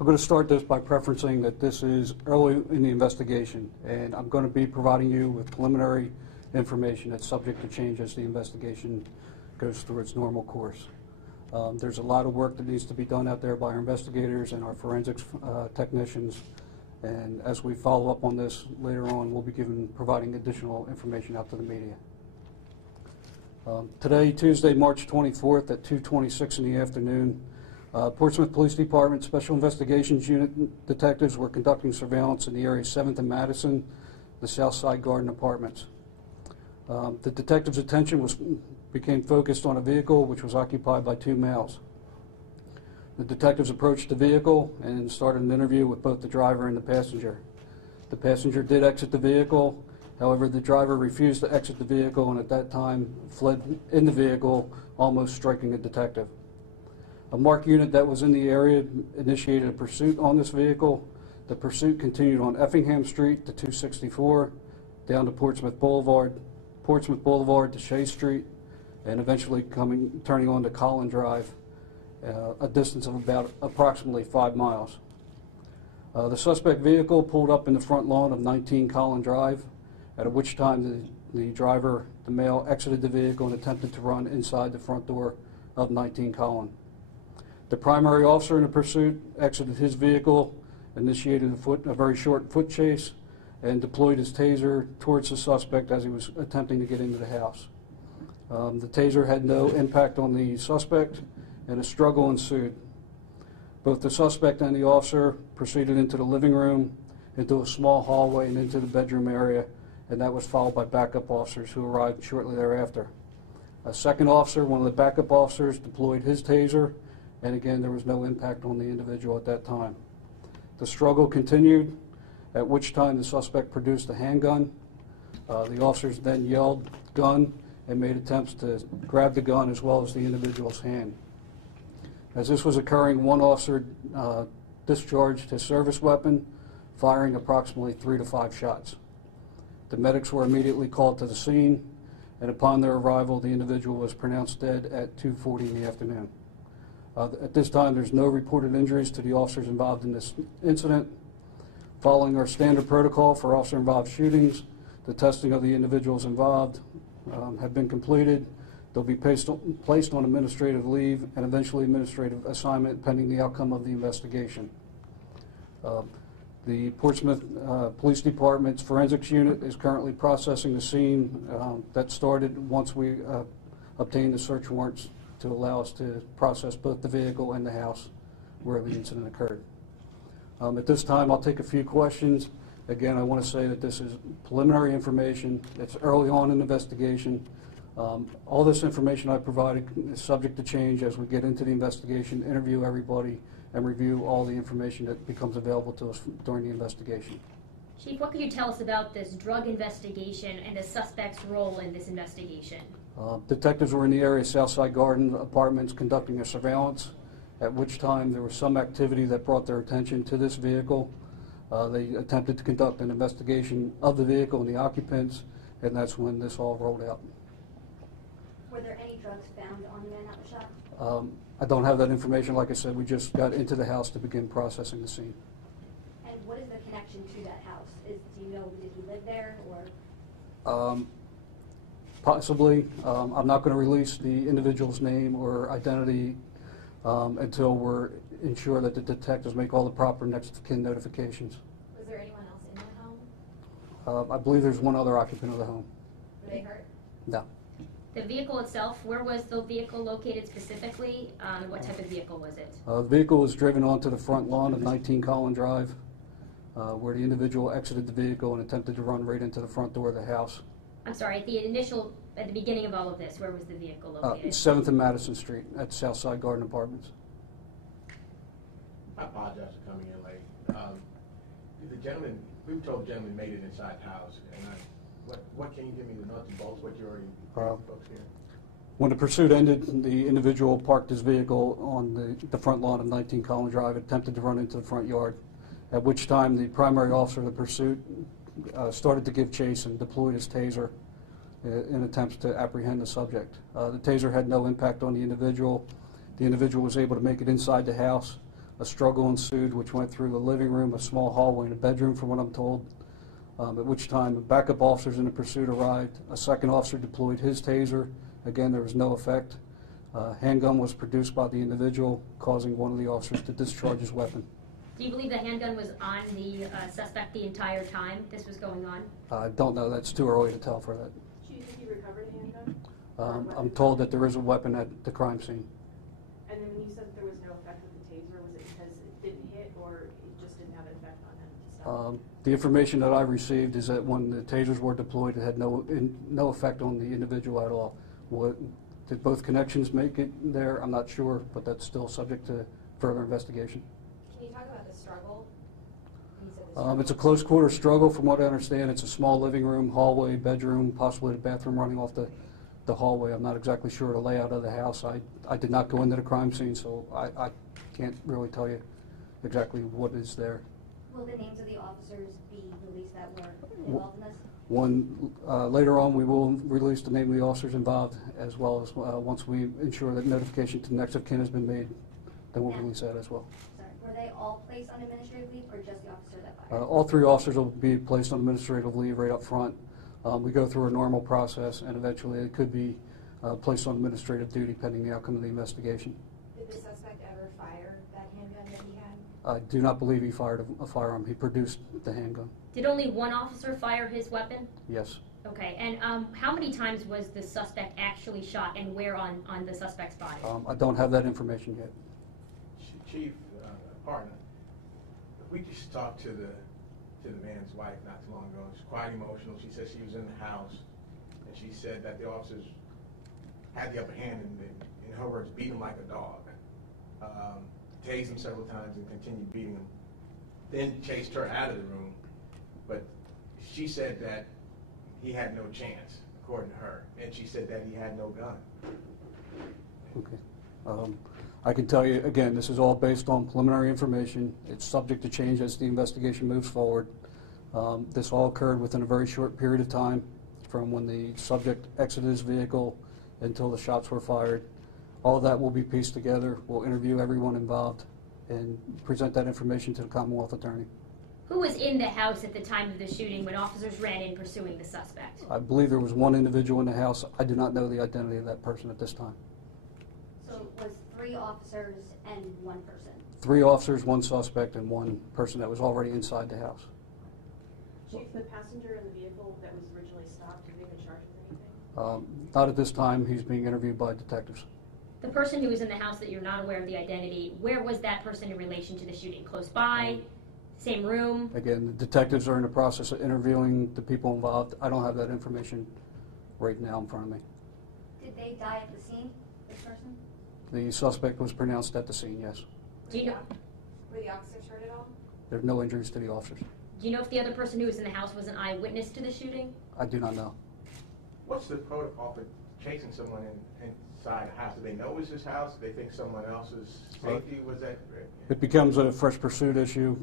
I'm going to start this by preferencing that this is early in the investigation, and I'm going to be providing you with preliminary information that's subject to change as the investigation goes through its normal course. There's a lot of work that needs to be done out there by our investigators and our forensics technicians, and as we follow up on this later on, we'll be providing additional information out to the media. Today, Tuesday, March 24th at 2:26 in the afternoon, Portsmouth Police Department Special Investigations Unit detectives were conducting surveillance in the area 7th and Madison, the Southside Garden Apartments. The detectives' attention became focused on a vehicle which was occupied by two males. The detectives approached the vehicle and started an interview with both the driver and the passenger. The passenger did exit the vehicle. However, the driver refused to exit the vehicle and at that time fled in the vehicle, almost striking a detective. A marked unit that was in the area initiated a pursuit on this vehicle. The pursuit continued on Effingham Street to 264, down to Portsmouth Boulevard to Shea Street, and eventually turning on to Collin Drive, a distance of about approximately 5 miles. The suspect vehicle pulled up in the front lawn of 19 Collin Drive, at which time the driver, the male, exited the vehicle and attempted to run inside the front door of 19 Collin. The primary officer in the pursuit exited his vehicle, initiated a very short foot chase, and deployed his taser towards the suspect as he was attempting to get into the house. The taser had no impact on the suspect, and a struggle ensued. Both the suspect and the officer proceeded into the living room, into a small hallway, and into the bedroom area, and that was followed by backup officers who arrived shortly thereafter. A second officer, one of the backup officers, deployed his taser, and again there was no impact on the individual at that time. The struggle continued, at which time the suspect produced a handgun. The officers then yelled "gun" and made attempts to grab the gun as well as the individual's hand. As this was occurring, one officer discharged his service weapon, firing approximately 3 to 5 shots. The medics were immediately called to the scene, and upon their arrival, the individual was pronounced dead at 2:40 in the afternoon. At this time, there's no reported injuries to the officers involved in this incident. Following our standard protocol for officer-involved shootings, the testing of the individuals involved have been completed. They'll be placed on administrative leave and eventually administrative assignment pending the outcome of the investigation. The Portsmouth Police Department's forensics unit is currently processing the scene that started once we obtained the search warrants to allow us to process both the vehicle and the house where the incident occurred. At this time, I'll take a few questions. Again, I want to say that this is preliminary information. It's early on in the investigation. All this information I provided is subject to change as we get into the investigation, interview everybody, and review all the information that becomes available to us during the investigation. Chief, what could you tell us about this drug investigation and the suspect's role in this investigation? Detectives were in the area Southside Garden Apartments conducting a surveillance, at which time there was some activity that brought their attention to this vehicle. They attempted to conduct an investigation of the vehicle and the occupants, and that's when this all rolled out. Were there any drugs found on the man that was shot? I don't have that information. Like I said, we just got into the house to begin processing the scene. And what is the connection to that house? Do you know, did he live there, or? Possibly. I'm not going to release the individual's name or identity until we're ensure that the detectives make all the proper next of kin notifications. Was there anyone else in that home? I believe there's one other occupant of the home. Were they hurt? No. The vehicle itself, where was the vehicle located specifically? What type of vehicle was it? The vehicle was driven onto the front lawn of 19 Collin Drive, where the individual exited the vehicle and attempted to run right into the front door of the house. I'm sorry, at the beginning of all of this, where was the vehicle located? 7th and Madison Street at Southside Garden Apartments. I apologize for coming in late. The gentleman, we were told the gentleman made it inside the house, and what can you give me the nuts and bolts, what you already folks here? When the pursuit ended, the individual parked his vehicle on the front lawn of 19 Collin Drive, attempted to run into the front yard, at which time the primary officer of the pursuit started to give chase and deployed his taser in attempts to apprehend the subject. The taser had no impact on the individual. The individual was able to make it inside the house. A struggle ensued, which went through the living room, a small hallway, and a bedroom, from what I'm told, at which time backup officers in the pursuit arrived. A second officer deployed his taser. Again, there was no effect. Handgun was produced by the individual, causing one of the officers to discharge his weapon. Do you believe the handgun was on the suspect the entire time this was going on? I don't know. That's too early to tell for that. Do you think he recovered a handgun? I'm told that there is a weapon at the crime scene. And then when you said that there was no effect with the taser, was it because it didn't hit or it just didn't have an effect on him to stop? The information that I received is that when the tasers were deployed, it had no effect on the individual at all. Did both connections make it there? I'm not sure, but that's still subject to further investigation. Can you talk about the struggle? You said the struggle. It's a close quarter struggle, from what I understand. It's a small living room, hallway, bedroom, possibly the bathroom running off the hallway. I'm not exactly sure the layout of the house. I did not go into the crime scene, so I can't really tell you exactly what is there. Will the names of the officers be released that were involved in this? Later on, we will release the name of the officers involved, as well as once we ensure that notification to next of kin has been made, then we'll release that as well. Sorry, were they all placed on administrative leave or just the officer that fired? All three officers will be placed on administrative leave right up front. We go through a normal process, and eventually it could be placed on administrative duty pending the outcome of the investigation. Did the suspect ever fire that handgun that he had? I do not believe he fired a firearm. He produced the handgun. Did only one officer fire his weapon? Yes. Okay, and how many times was the suspect actually shot and where on the suspect's body? I don't have that information yet. Chief, partner, we just talked to the man's wife not too long ago. She's quite emotional. She said she was in the house, and she said that the officers had the upper hand and, in her words, beat him like a dog. Tased him several times and continued beating him. Then chased her out of the room. But she said that he had no chance, according to her. And she said that he had no gun. Okay. I can tell you, again, this is all based on preliminary information. It's subject to change as the investigation moves forward. This all occurred within a very short period of time, from when the subject exited his vehicle until the shots were fired. All of that will be pieced together. We'll interview everyone involved and present that information to the Commonwealth Attorney. Who was in the house at the time of the shooting when officers ran in pursuing the suspect? I believe there was one individual in the house. I do not know the identity of that person at this time. So it was 3 officers and 1 person? 3 officers, 1 suspect, and 1 person that was already inside the house. Chief, the passenger in the vehicle that was originally stopped, have they been charged with anything? Not at this time. He's being interviewed by detectives. The person who was in the house that you're not aware of the identity, where was that person in relation to the shooting? Close by? Same room? Again, the detectives are in the process of interviewing the people involved. I don't have that information right now in front of me. Did they die at the scene, this person? The suspect was pronounced at the scene, yes. Do you know? Were the officers hurt at all? There are no injuries to the officers. Do you know if the other person who was in the house was an eyewitness to the shooting? I do not know. What's the protocol for chasing someone inside a house? Do they know it's his house? Do they think someone else's safety was that? It becomes a fresh pursuit issue.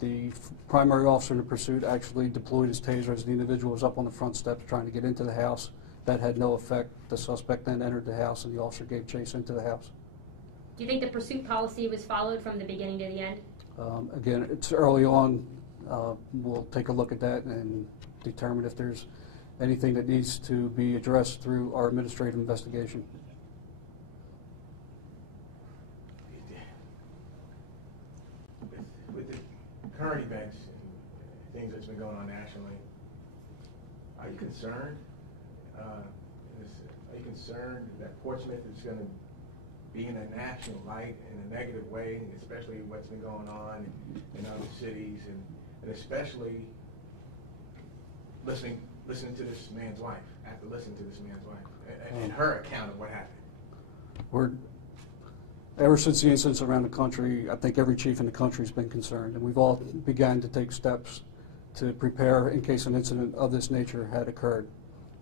The primary officer in the pursuit actually deployed his taser as the individual was up on the front steps trying to get into the house. That had no effect. The suspect then entered the house and the officer gave chase into the house. Do you think the pursuit policy was followed from the beginning to the end? Again, it's early on. We'll take a look at that and determine if there's anything that needs to be addressed through our administrative investigation. With the current events and things that's been going on nationally, are you concerned? Are you concerned that Portsmouth is going to be in a national light in a negative way, especially what's been going on in other cities, and especially listening to this man's wife, after listening to this man's wife, and her account of what happened? Ever since the incidents around the country, I think every chief in the country has been concerned, and we've all begun to take steps to prepare in case an incident of this nature had occurred.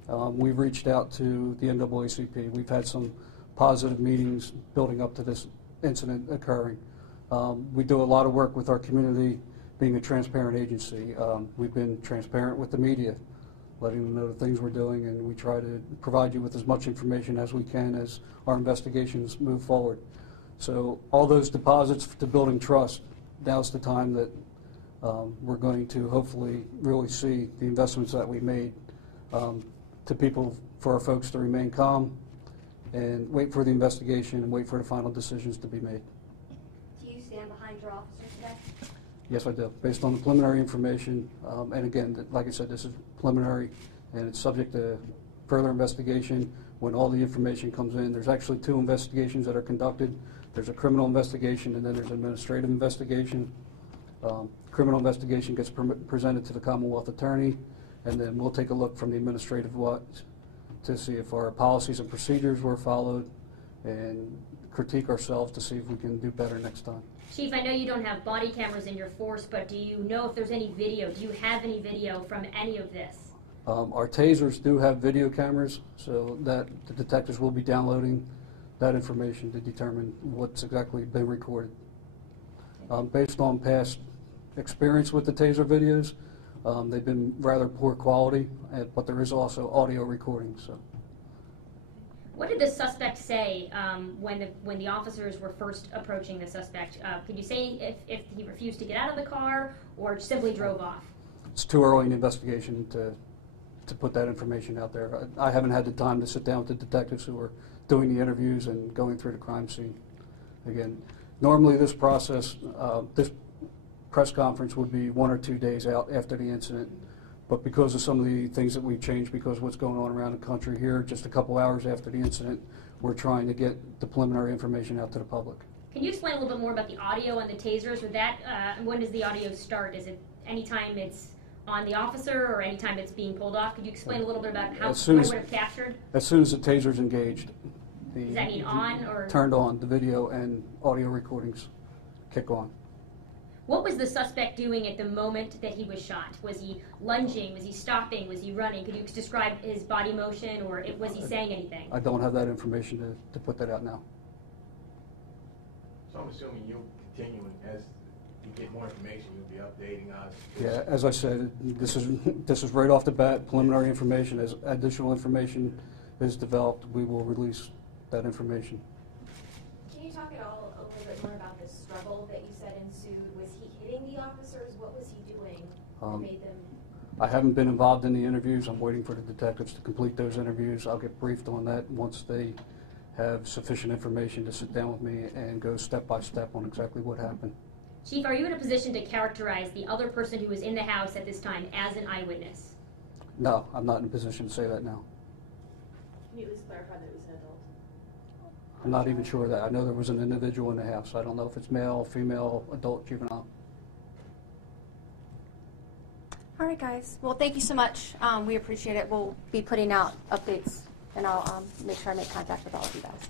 We've reached out to the NAACP. We've had some positive meetings building up to this incident occurring. We do a lot of work with our community, being a transparent agency. We've been transparent with the media, letting them know the things we're doing, and we try to provide you with as much information as we can as our investigations move forward. So all those deposits to building trust, now's the time that we're going to hopefully really see the investments that we made to people, for our folks to remain calm and wait for the investigation and wait for the final decisions to be made. Do you stand behind your officers today? Yes, I do, based on the preliminary information. And again, like I said, this is preliminary and it's subject to further investigation when all the information comes in. There's actually 2 investigations that are conducted. There's a criminal investigation and then there's an administrative investigation. Criminal investigation gets presented to the Commonwealth Attorney, and then we'll take a look from the administrative to see if our policies and procedures were followed and critique ourselves to see if we can do better next time. Chief, I know you don't have body cameras in your force, but do you know if there's any video? Do you have any video from any of this? Our tasers do have video cameras, so that the detectives will be downloading that information to determine what's exactly been recorded. Based on past experience with the taser videos, they've been rather poor quality, but there is also audio recording. So, What did the suspect say when the officers were first approaching the suspect? Could you say if he refused to get out of the car or simply drove off? it's too early in the investigation to put that information out there. I haven't had the time to sit down with the detectives who are doing the interviews and going through the crime scene. Again, normally this process, this press conference would be 1 or 2 days out after the incident, but because of some of the things that we've changed, because of what's going on around the country here, just a couple hours after the incident, we're trying to get the preliminary information out to the public. Can you explain a little bit more about the audio on the tasers? With that, when does the audio start? Is it anytime it's on the officer or anytime it's being pulled off? Could you explain a little bit about how As soon what as- it would have captured? As soon as the taser's engaged, Does that mean on or? turned on, the video and audio recordings kick on. What was the suspect doing at the moment that he was shot? Was he lunging? Was he stopping? Was he running? Could you describe his body motion, or was he saying anything? I don't have that information to put that out now. So I'm assuming you'll continue, as you get more information, you'll be updating us. Yeah, as I said, this is right off the bat, preliminary information. As additional information is developed, we will release that information. Can you talk at all a little bit more about the struggle that you said ensued? Was he hitting the officers? What was he doing that made them? I haven't been involved in the interviews. I'm waiting for the detectives to complete those interviews. I'll get briefed on that once they have sufficient information to sit down with me and go step by step on exactly what happened. Chief, are you in a position to characterize the other person who was in the house at this time as an eyewitness? No, I'm not in a position to say that now. Can you at least clarify that it was an adult? I'm not even sure of that. I know there was an individual in the house. I don't know if it's male, female, adult, juvenile. All right, guys. Well, thank you so much. We appreciate it. We'll be putting out updates, and I'll make sure I make contact with all of you guys.